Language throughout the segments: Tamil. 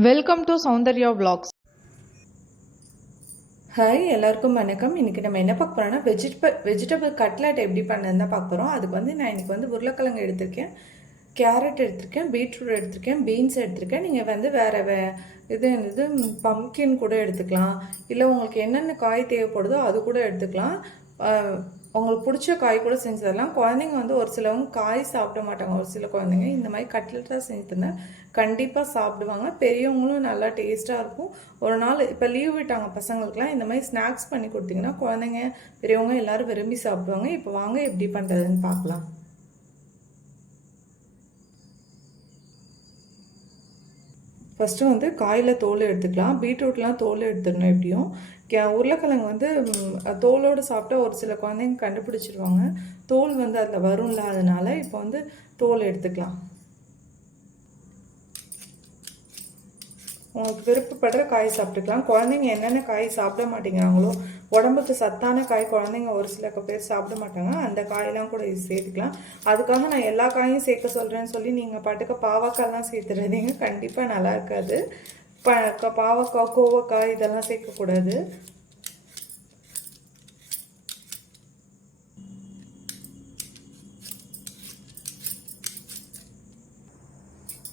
Welcome to Soundarya vlogs. Hi எல்லாருக்கும் வணக்கம். இன்னைக்கு நம்ம என்ன பார்க்க போறோம்னா வெஜிடபிள் வெஜிடபிள் கட்லெட் எப்படி பண்ணதுன்னு தான் பார்க்க போகிறோம் அதுக்கு வந்து நான் இன்னைக்கு வந்து உருளைக்கிழங்கு எடுத்திருக்கேன் கேரட் எடுத்திருக்கேன் பீட்ரூட் எடுத்திருக்கேன் பீன்ஸ் எடுத்திருக்கேன். நீங்கள் வந்து வேறு வே இது என்னது பம்கின் கூட எடுத்துக்கலாம். இல்லை உங்களுக்கு என்னென்ன காய் தேவைப்படுதோ அது கூட எடுத்துக்கலாம். உங்களுக்கு பிடிச்ச காய் கூட செஞ்சு தரலாம் குழந்தைங்க வந்து ஒரு சிலவங்க காய் சாப்பிட மாட்டாங்க. ஒரு சில குழந்தைங்க இந்த மாதிரி கட்லெட்டாக செஞ்சு தந்தேன் கண்டிப்பாக சாப்பிடுவாங்க. பெரியவங்களும் நல்லா டேஸ்ட்டாக இருக்கும். ஒரு நாள் இப்போ லீவ் விட்டாங்க பசங்களுக்குலாம் இந்த மாதிரி ஸ்நாக்ஸ் பண்ணி கொடுத்தீங்கன்னா குழந்தைங்க பெரியவங்க எல்லாரும் விரும்பி சாப்பிடுவாங்க. இப்போ வாங்க எப்படி பண்ணுறதுன்னு பார்க்கலாம். ஃபஸ்ட்டு வந்து காயில் தோல் எடுத்துக்கலாம். பீட்ரூட்லாம் தோல் எடுத்துடணும் எப்படியும். உருளைக்கிழங்கு வந்து தோலோடு சாப்பிட்டா ஒரு சில குழந்தைங்க கண்டுபிடிச்சிருவாங்க. தோல் வந்து அதில் வரும்ல அதனால் இப்போ வந்து தோல் எடுத்துக்கலாம். உங்களுக்கு விருப்பப்படுற காய் சாப்பிட்டுக்கலாம். குழந்தைங்க என்னென்ன காய் சாப்பிட மாட்டேங்கிறாங்களோ உடம்புக்கு சத்தான காய் குழந்தைங்க ஒரு சில பேர் சாப்பிட மாட்டாங்க. அந்த காயெல்லாம் கூட இது சேர்த்துக்கலாம். அதுக்காக நான் எல்லா காயும் சேர்க்க சொல்கிறேன்னு சொல்லி நீங்கள் பாட்டுக்கு பாவக்காய்லாம் சேர்த்துறாதீங்க. கண்டிப்பாக நல்லா இருக்காது. ப பாவக்காய் கோவக்காய் இதெல்லாம் சேர்க்கக்கூடாது.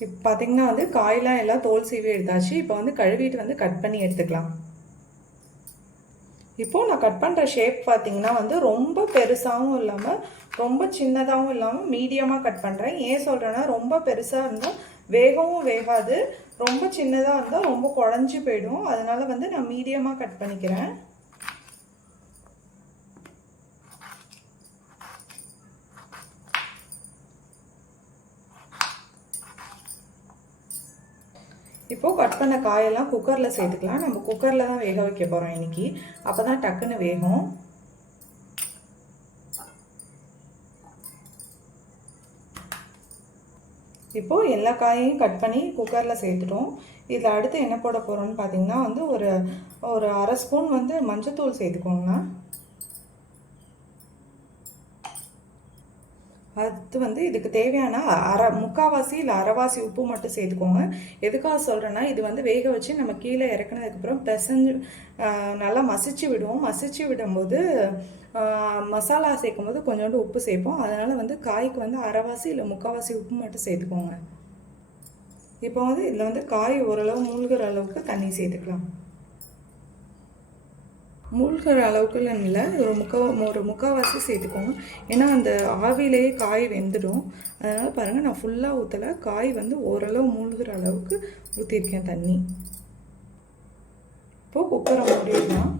இப்போ பார்த்தீங்கன்னா வந்து காயெலாம் எல்லாம் தோல் சீவி எடுத்தாச்சு. இப்போ வந்து கழுவிட்டு வந்து கட் பண்ணி எடுத்துக்கலாம். இப்போது நான் கட் பண்ணுற ஷேப் பார்த்திங்கன்னா வந்து ரொம்ப பெருசாகவும் இல்லாமல் ரொம்ப சின்னதாகவும் இல்லாமல் மீடியமாக கட் பண்ணுறேன் ஏன் சொல்கிறேன்னா ரொம்ப பெருசாக இருந்தால் வேகவும் வேகாது. ரொம்ப சின்னதாக இருந்தால் ரொம்ப குழஞ்சி போயிடும். அதனால் வந்து நான் மீடியமாக கட் பண்ணிக்கிறேன். இப்போது கட் பண்ண காயெல்லாம் குக்கரில் சேர்த்துக்கலாம். நம்ம குக்கரில் தான் வேக வைக்க போகிறோம் இன்னைக்கு. அப்போ தான் டக்குன்னு வேகும். இப்போது எல்லா காயையும் கட் பண்ணி குக்கரில் சேர்த்துட்டோம். இதில் அடுத்து என்ன போட போகிறோம்னு பார்த்தீங்கன்னா வந்து ஒரு ஒரு அரை ஸ்பூன் வந்து மஞ்சத்தூள் சேர்த்துக்கோங்க அடுத்து வந்து இதுக்கு தேவையான அரை முக்காவாசி இல்லை அரைவாசி உப்பு மட்டும் சேர்த்துக்கோங்க. எதுக்காக சொல்கிறேன்னா இது வந்து வேக வச்சு நம்ம கீழே இறக்குனதுக்கப்புறம் பிசைஞ்சு நல்லா மசிச்சு விடுவோம். மசிச்சு விடும்போது மசாலா சேர்க்கும் போது கொஞ்சோண்டு உப்பு சேர்ப்போம். அதனால் வந்து காய்க்கு வந்து அரைவாசி இல்லை முக்காவாசி உப்பு மட்டும் சேர்த்துக்கோங்க. இப்போ வந்து இதில் வந்து காய் ஓரளவு மூழ்கிற அளவுக்கு தண்ணி சேர்த்துக்கலாம். மூழ்கிற அளவுக்குல இல்லை. ஒரு முக்கா ஒரு முக்கால்வாசி சேர்த்துக்கோங்க. ஏன்னா அந்த ஆவிலேயே காய் வெந்துடும். அதனால் பாருங்கள் நான் ஃபுல்லாக ஊற்றலை காய் வந்து ஓரளவு மூழ்கிற அளவுக்கு ஊற்றிருக்கேன் தண்ணி. இப்போது குக்கரை மூடிடலாம்.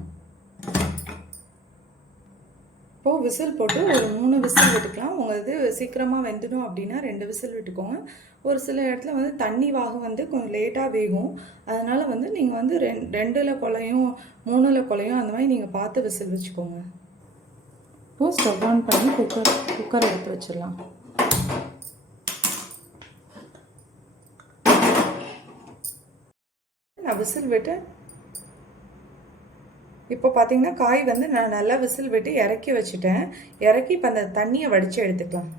இப்போது விசில் போட்டு ஒரு மூணு விசில் விட்டுக்கலாம். உங்கள் இது சீக்கிரமாக வெந்துடும் அப்படின்னா ரெண்டு விசில் விட்டுக்கோங்க. ஒரு சில இடத்துல வந்து தண்ணி வாகு வந்து கொஞ்சம் லேட்டாக வேகும். அதனால் வந்து நீங்கள் வந்து ரெண் ரெண்டில் கொலையும் மூணில் கொலையும் அந்த மாதிரி நீங்கள் பார்த்து விசில் வச்சுக்கோங்க. இப்போது ஸ்டவ் ஆன் பண்ணி குக்கர் குக்கர் எடுத்து வச்சிடலாம். நான் விசில் விட்டு இப்போ பார்த்தீங்கன்னா காய் வந்து நான் நல்லா விசில் விட்டு இறக்கி வச்சுட்டேன். இறக்கி இப்போ அந்த தண்ணியை வடித்து எடுத்துக்கலாம்.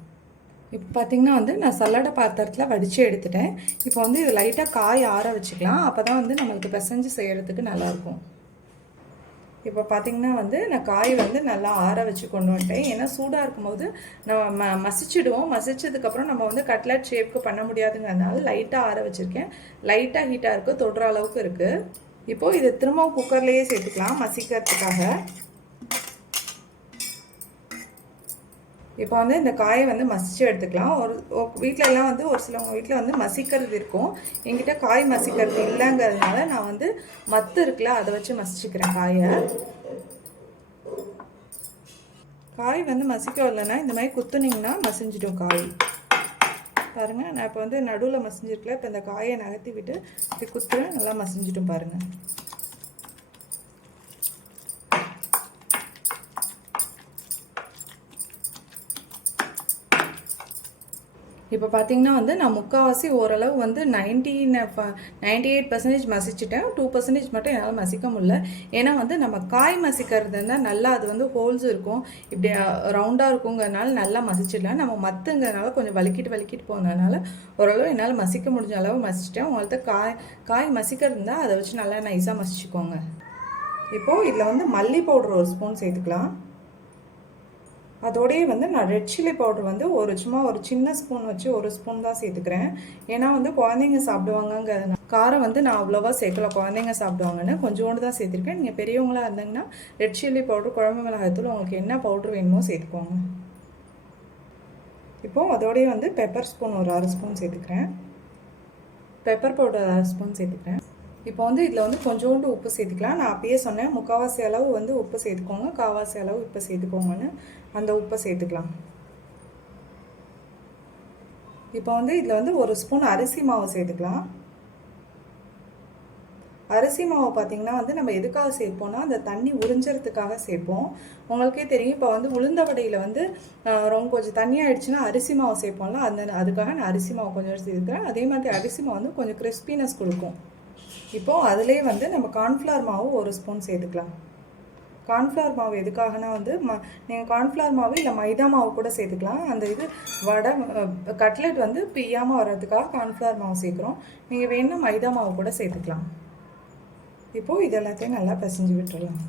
இப்போ பார்த்தீங்கன்னா வந்து நான் சல்லடை பாத்திரத்தில் வடித்து எடுத்துட்டேன். இப்போ வந்து இது லைட்டாக காய் ஆற வச்சுக்கலாம். அப்போ தான் வந்து நம்மளுக்கு பிசைஞ்சு செய்கிறதுக்கு நல்லாயிருக்கும். இப்போ பார்த்தீங்கன்னா வந்து நான் காய் வந்து நல்லா ஆற வச்சு கொண்டு வந்துட்டேன். ஏன்னா சூடாக இருக்கும்போது நம்ம ம மசிச்சிடுவோம். மசிச்சதுக்கப்புறம் நம்ம வந்து கட்லட் ஷேப்க்கு பண்ண முடியாதுங்கிறதுனால லைட்டாக ஆற வச்சுருக்கேன். லைட்டாக ஹீட்டாக இருக்குது தொடுற அளவுக்கு இருக்குது இப்போது இதை திரும்பவும் குக்கர்லேயே சேர்த்துக்கலாம் மசிக்கிறதுக்காக. இப்போ வந்து இந்த காயை வந்து மசிச்சு எடுத்துக்கலாம். ஒரு வீட்டிலலாம் வந்து ஒரு சிலவங்க வீட்டில் வந்து மசிக்கிறது இருக்கும். என்கிட்ட காய் மசிக்கிறது இல்லைங்கிறதுனால நான் வந்து மத்து இருக்குல்ல அதை வச்சு மசிச்சுக்கிறேன் காயை. காய் வந்து மசிக்க வரலன்னா இந்த மாதிரி குத்துனிங்கன்னா மசிஞ்சிடும் காய். பாருங்கள் நான் இப்போ வந்து நடுவில் மசிஞ்சிருக்கல. இப்போ இந்த காயை நகர்த்தி விட்டு இப்படி குத்துறேன். நல்லா மசிஞ்சிட்டும் பாருங்கள் இப்போ பார்த்தீங்கன்னா வந்து நான் முக்கால்வாசி ஓரளவு வந்து நைன்டீன் நைன்டி எயிட் பர்சன்டேஜ் மசிச்சிட்டேன். டூ பர்சன்டேஜ் மட்டும் என்னால் மசிக்க முடியல. ஏன்னா வந்து நம்ம காய் மசிக்கிறது இருந்தால் நல்லா அது வந்து ஹோல்ஸ் இருக்கும். இப்படி ரவுண்டாக இருக்குங்கிறதுனால நல்லா மசிச்சிடலாம். நம்ம மத்துங்கிறதுனால கொஞ்சம் வலிக்கிட்டு வலிக்கிட்டு போனதுனால ஓரளவு என்னால் மசிக்க முடிஞ்ச அளவு மசிச்சிட்டேன். உங்கள்கிட்ட காய் காய் மசிக்கிறது இருந்தால் அதை வச்சு நல்லா நைஸாக மசிச்சுக்கோங்க. இப்போது இதில் வந்து மல்லி பவுடர் ஒரு ஸ்பூன் சேர்த்துக்கலாம். அதோடயே வந்து நான் ரெட் சில்லி பவுடர் வந்து ஒரு சும்மா ஒரு சின்ன ஸ்பூன் வச்சு ஒரு ஸ்பூன் தான் சேர்த்துக்கிறேன். ஏன்னா வந்து குழந்தைங்க சாப்பிடுவாங்கங்கிறது காரம் வந்து நான் அவ்வளோவா சேர்க்கல. குழந்தைங்க சாப்பிடுவாங்கன்னு கொஞ்சோண்டு தான் சேர்த்துருக்கேன். நீங்கள் பெரியவங்களாக இருந்தீங்கன்னா ரெட் சில்லி பவுடர் குழம்பு மிளகாய்த்தூள் உங்களுக்கு என்ன பவுடர் வேணுமோ சேர்த்துக்கோங்க. இப்போது அதோடையே வந்து பெப்பர் ஸ்பூன் ஒரு அரை ஸ்பூன் சேர்த்துக்கிறேன். பெப்பர் பவுடர் அரை ஸ்பூன் சேர்த்துக்கிறேன். இப்போ வந்து இதில் வந்து கொஞ்சோண்டு உப்பு சேர்த்துக்கலாம். நான் அப்பயே சொன்னேன் முக்கால்வாசி அளவு வந்து உப்பு சேர்த்துக்கோங்க. காவாசி அளவு உப்பு சேர்த்துக்கோங்கன்னு. அந்த உப்பை சேர்த்துக்கலாம். இப்போ வந்து இதில் வந்து ஒரு ஸ்பூன் அரிசி மாவு சேர்த்துக்கலாம். அரிசி மாவு பார்த்திங்கன்னா வந்து நம்ம எதுக்காக சேர்ப்போம்னா அந்த தண்ணி உறிஞ்சறதுக்காக சேர்ப்போம். உங்களுக்கே தெரியும் இப்போ வந்து உளுந்த வடையில் வந்து ரொம்ப கொஞ்சம் தண்ணி ஆயிடுச்சுன்னா அரிசி மாவு சேர்ப்போம்ல அந்த அதுக்காக நான் அரிசி மாவு கொஞ்சம் சேர்த்துக்கிறேன். அதே மாதிரி அரிசி மாவு வந்து கொஞ்சம் கிறிஸ்பினஸ் கொடுக்கும். இப்போது அதுலேயே வந்து நம்ம கார்ன்ஃப்ளவர் மாவு ஒரு ஸ்பூன் சேர்த்துக்கலாம். கார்ன்ஃப்ளவர் மாவு எதுக்காகனா வந்து ம நீங்கள் கார்ன்ஃப்ளவர் மாவு இல்லை மைதா மாவு கூட சேர்த்துக்கலாம். அந்த இது வடை கட்லெட் வந்து பிய்யாமல் வர்றதுக்காக கார்ன்ஃப்ளவர் மாவு சேர்க்குறோம். நீங்கள் வேணும்னா மைதா மாவு கூட சேர்த்துக்கலாம். இப்போது இது எல்லாத்தையும் நல்லா பிசைஞ்சு விட்டுடலாம்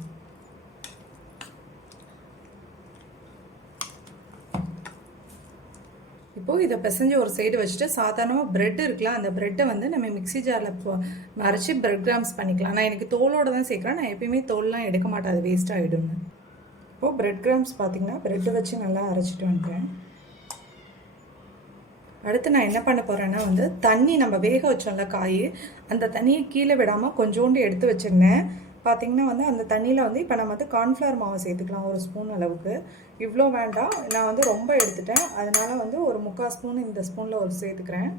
இப்போது இதை பிசைஞ்சு ஒரு சைடு வச்சுட்டு சாதாரணமாக பிரெட் இருக்கலாம். அந்த பிரெட்டை வந்து நம்ம மிக்ஸி ஜாரில் அரைச்சி பிரெட் கிராம்ஸ் பண்ணிக்கலாம். நான் எனக்கு தோலோட தான் சேர்க்குறேன். நான் எப்பயுமே தோல்லாம் எடுக்க மாட்டேன். அது வேஸ்ட் ஆகிடும்னு இப்போது பிரெட் கிராம்ஸ் பார்த்தீங்கன்னா ப்ரெட்டை வச்சு நல்லா அரைச்சிட்டு வந்துட்டேன் அடுத்து நான் என்ன பண்ண போகிறேன்னா வந்து தண்ணி நம்ம வேக வச்சோம்ல காய் அந்த தண்ணியை கீழே விடாமல் கொஞ்சோண்டு எடுத்து வச்சிருந்தேன். பார்த்தீங்கன்னா வந்து அந்த தண்ணியில் வந்து இப்போ நம்ம வந்து கார்ன்ஃப்ளவர் மாவு சேர்த்துக்கலாம் ஒரு ஸ்பூன் அளவுக்கு. இவ்வளோ வேண்டாம். நான் வந்து ரொம்ப எடுத்துட்டேன். அதனால் வந்து ஒரு முக்கால் ஸ்பூன் இந்த ஸ்பூனில் ஒரு சேர்த்துக்கிறேன்.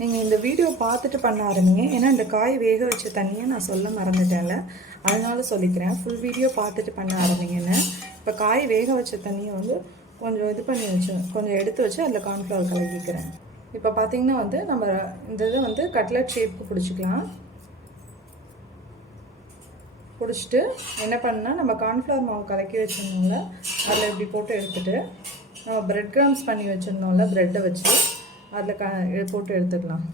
நீங்கள் இந்த வீடியோ பார்த்துட்டு பண்ண ஆரம்பிங்க. ஏன்னா இந்த காய் வேக வச்ச தண்ணியை நான் சொல்ல மறந்துட்டேன்ல. அதனால சொல்லிக்கிறேன். ஃபுல் வீடியோ பார்த்துட்டு பண்ண ஆரம்பிங்கன்னு. இப்போ காய் வேக வச்ச தண்ணியை வந்து கொஞ்சம் இது பண்ணி வச்சு கொஞ்சம் எடுத்து வச்சு அதில் கார்ன்ஃப்ளவர் கலக்கிக்கிறேன். இப்போ பார்த்தீங்கன்னா வந்து நம்ம இந்த இதை வந்து கட்லட் ஷேப்புக்கு பிடிச்சிக்கலாம். பிடிச்சிட்டு என்ன பண்ணால் நம்ம கார்ன்ஃப்ளவர் மாவு கலக்கி வச்சுருந்தோம்ல அதில் இப்படி போட்டு எடுத்துகிட்டு நம்ம பிரெட் கிராம்ஸ் பண்ணி வச்சுருந்தோம்ல ப்ரெட்டை வச்சு அதில் க போட்டு எடுத்துக்கலாம்.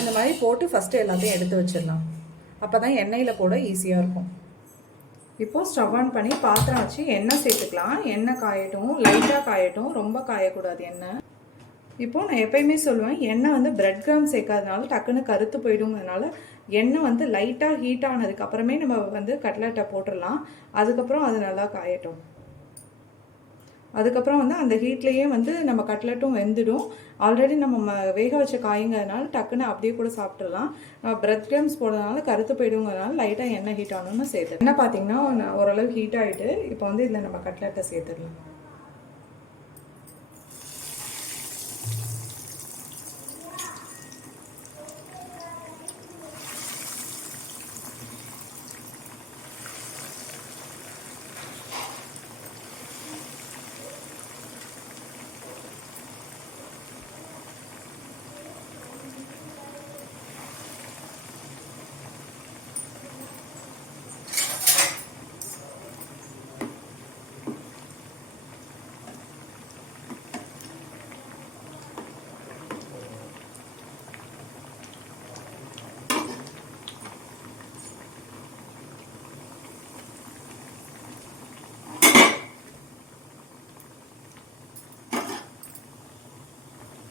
இந்த மாதிரி போட்டு ஃபஸ்ட்டு எல்லாத்தையும் எடுத்து வச்சிடலாம். அப்போ தான் எண்ணெயில் போட ஈஸியாக இருக்கும். இப்போது ஸ்டவ் ஆன் பண்ணி பாத்திரம் வச்சு எண்ணெய் சேர்த்துக்கலாம். எண்ணெய் காயட்டும் லைட்டாக காயட்டும் ரொம்ப காயக்கூடாது எண்ணெய். இப்போது நான் எப்பயுமே சொல்லுவேன் எண்ணெய் வந்து பிரெட் கிராம் சேர்க்காதனால டக்குன்னு கருத்து போயிடுங்கிறதுனால எண்ணெய் வந்து லைட்டாக ஹீட் ஆனதுக்கப்புறமே நம்ம வந்து கட்லெட்டை போட்டுடலாம் அதுக்கப்புறம் அது நல்லா காயட்டும். அதுக்கப்புறம் வந்து அந்த ஹீட்லேயே வந்து நம்ம கட்லெட்டும் வெந்துடும். ஆல்ரெடி நம்ம ம- வேக வச்ச காய்ங்கிறதுனால டக்குன்னு அப்படியே கூட சாப்பிட்றலாம் பிரெட் கிரம்ஸ் போடுறதுனால கருத்து போயிடுங்கிறதுனால லைட்டாக எண்ணெய் ஹீட் ஆகணும்னு சேர்த்து என்ன பார்த்தீங்கன்னா ஓரளவு ஹீட் ஆகிட்டு இப்போ வந்து இதில் நம்ம கட்லெட்டை சேர்த்துடலாம்.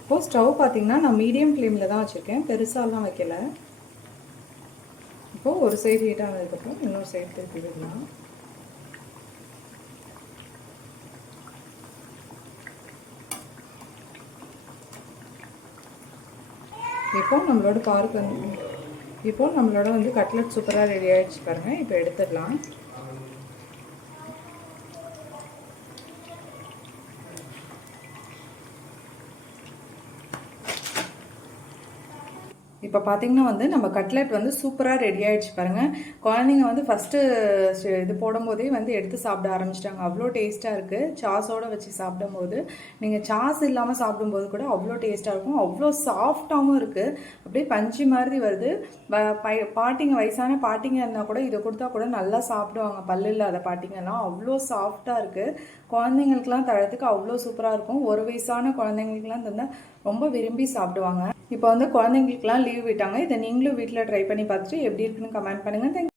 இப்போது ஸ்டவ் பார்த்திங்கன்னா நான் மீடியம் ஃப்ளேமில் தான் வச்சுருக்கேன். பெருசாலாம் வைக்கல. இப்போது ஒரு சைடு ஹீட் ஆனதுக்கப்புறம் இன்னொரு சைடு திருப்பி விடலாம். இப்போ நம்மளோட பார்க் வந்து இப்போ நம்மளோட வந்து கட்லட் சூப்பராக ரெடி ஆகிடுச்சு பாருங்கள் இப்போ எடுத்துடலாம். இப்போ பார்த்தீங்கன்னா வந்து நம்ம கட்லெட் வந்து சூப்பராக ரெடி ஆயிடுச்சு பாருங்கள் குழந்தைங்க வந்து ஃபஸ்ட்டு இது போடும்போதே வந்து எடுத்து சாப்பிட ஆரம்பிச்சிட்டாங்க. அவ்வளோ டேஸ்ட்டாக இருக்குது சாஸோடு வச்சு சாப்பிடும்போது நீங்கள் சாஸ் இல்லாமல் சாப்பிடும்போது கூட அவ்வளோ டேஸ்ட்டாக இருக்கும். அவ்வளோ சாஃப்டாகவும் இருக்குது அப்படியே பஞ்சு மாதிரி வருது. பாட்டிங்க வயசான பாட்டிங்க இருந்தால் கூட இதை கொடுத்தா கூட நல்லா சாப்பிடுவாங்க. பல்லு இல்லாத பாட்டிங்கெல்லாம் அவ்வளோ சாஃப்டாக இருக்குது குழந்தைங்களுக்குலாம் தரத்துக்கு அவ்வளோ சூப்பராக இருக்கும். ஒரு வயசான குழந்தைங்களுக்குலாம் தந்தால் ரொம்ப விரும்பி சாப்பிடுவாங்க. இப்போ வந்து குழந்தைங்களுக்குலாம் லீவ் விட்டாங்க. இதை நீங்களும் வீட்டில் ட்ரை பண்ணி பார்த்துட்டு எப்படி இருக்குன்னு கமெண்ட் பண்ணுங்கள் தேங்க்